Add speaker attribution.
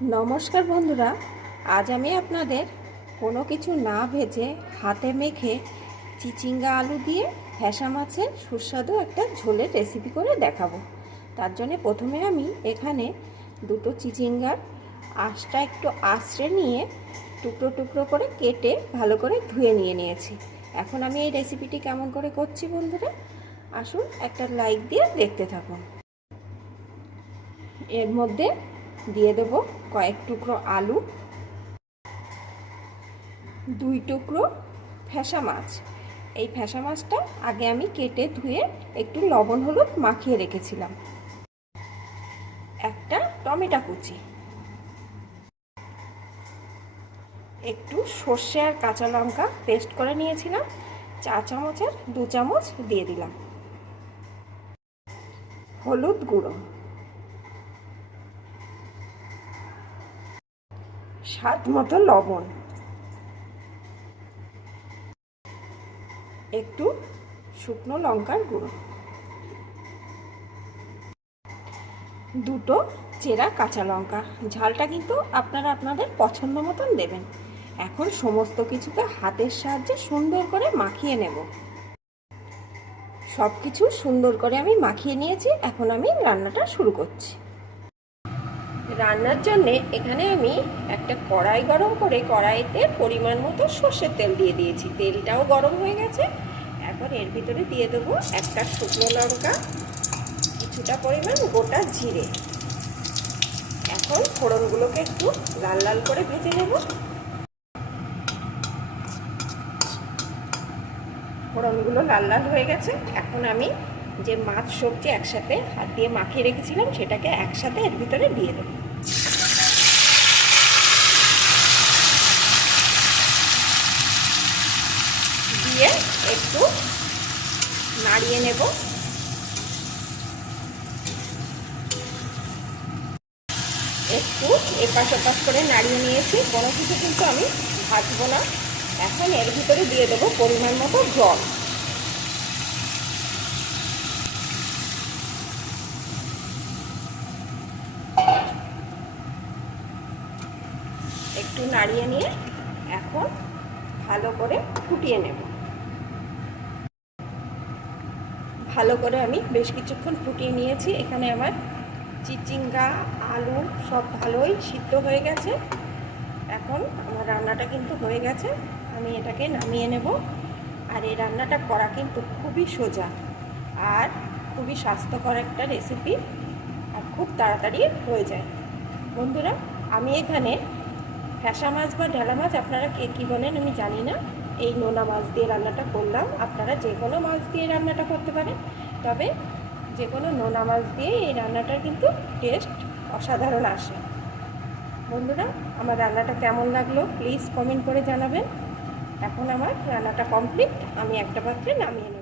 Speaker 1: নমস্কার বন্ধুরা, আজ আমি আপনাদের কোনো কিছু না ভেজে হাতে মেখে চিচিঙ্গা আলু দিয়ে ফ্যাসা মাছের সুস্বাদু একটা ঝোলের রেসিপি করে দেখাবো। তার জন্য প্রথমে আমি এখানে দুটো চিচিঙ্গার আঁশটা একটু আঁচড়ে নিয়ে টুকরো টুকরো করে কেটে ভালো করে ধুয়ে নিয়ে নিয়েছি। এখন আমি এই রেসিপিটি কেমন করে করছি বন্ধুরা, আসুন একটা লাইক দিয়ে দেখতে থাকুন। এর মধ্যে দিয়ে দেব কয়েক টুকরো আলু, দুই টুকরো ফ্যাসা মাছ। এই ফ্যাসা মাছটা আগে আমি কেটে ধুয়ে একটু লবণ হলুদ মাখিয়ে রেখেছিলাম। একটা টমেটো কুচি। একটু সর্ষে আর কাঁচা লঙ্কা পেস্ট করে নিয়েছিলাম। চা চামচের দু চামচ দিয়ে দিলাম। হলুদ গুঁড়ো। স্বাদ মতো লবণ। একটু শুকনো লঙ্কার গুঁড়ো। দুটো চেরা কাঁচা লঙ্কা। ঝালটা কিন্তু আপনারা আপনাদের পছন্দ মতন দেবেন। এখন সমস্ত কিছুকে হাতের সাহায্যে সুন্দর করে মাখিয়ে নেব। সব কিছু সুন্দর করে আমি মাখিয়ে নিয়েছি। এখন আমি রান্নাটা শুরু করছি। রান্নার জন্যে এখানে আমি একটা কড়াই গরম করে কড়াইতে পরিমাণ মতো সর্ষের তেল দিয়ে দিয়েছি। তেলটাও গরম হয়ে গেছে। এখন এর ভিতরে দিয়ে দেবো একটা শুকনো লঙ্কা, কিছুটা পরিমাণ গোটা জিরে। এখন ফোড়নগুলোকে একটু লাল লাল করে ভেজে নেব। ফোড়নগুলো লাল লাল হয়ে গেছে। এখন আমি যে মাছ সবজি একসাথে হাত দিয়ে মাখিয়ে রেখেছিলাম, সেটাকে একসাথে এর ভিতরে দিয়ে দেবো। দিয়ে একটু নাড়িয়ে নেব। একটু এপাশ ওপাশ করে নাড়িয়ে নিয়েছি, কোনো কিছু কিন্তু আমি ভাজবো না। এখন এর ভিতরে দিয়ে দেবো পরিমাণ মতো জল। একটু নাড়িয়ে নিয়ে এখন ভালো করে ফুটিয়ে নেব। ভালো করে আমি বেশ কিছুক্ষণ ফুটিয়ে নিয়েছি। এখানে আমার চিচিঙ্গা, আলু সব ভালোই সিদ্ধ হয়ে গেছে। এখন আমার রান্নাটা কিন্তু হয়ে গেছে। আমি এটাকে নামিয়ে নেব। আর এই রান্নাটা করা কিন্তু খুবই সোজা আর খুবই স্বাস্থ্যকর একটা রেসিপি আর খুব তাড়াতাড়ি হয়ে যায়। বন্ধুরা, আমি এখানে ফ্যাসা মাছ বা ঢেলা মাছ আপনারা কে কী বলেন আমি জানি না। এই নোনা মাছ দিয়ে রান্নাটা করলাম। আপনারা যে কোনো মাছ দিয়ে রান্নাটা করতে পারেন। তবে যে কোনো নোনা মাছ দিয়ে এই রান্নাটার কিন্তু টেস্ট অসাধারণ আসে। বন্ধুরা, আমার রান্নাটা কেমন লাগল? প্লিজ কমেন্ট করে জানাবেন। এখন আমার রান্নাটা কমপ্লিট আমি একটা পাত্রে নামিয়ে নেব।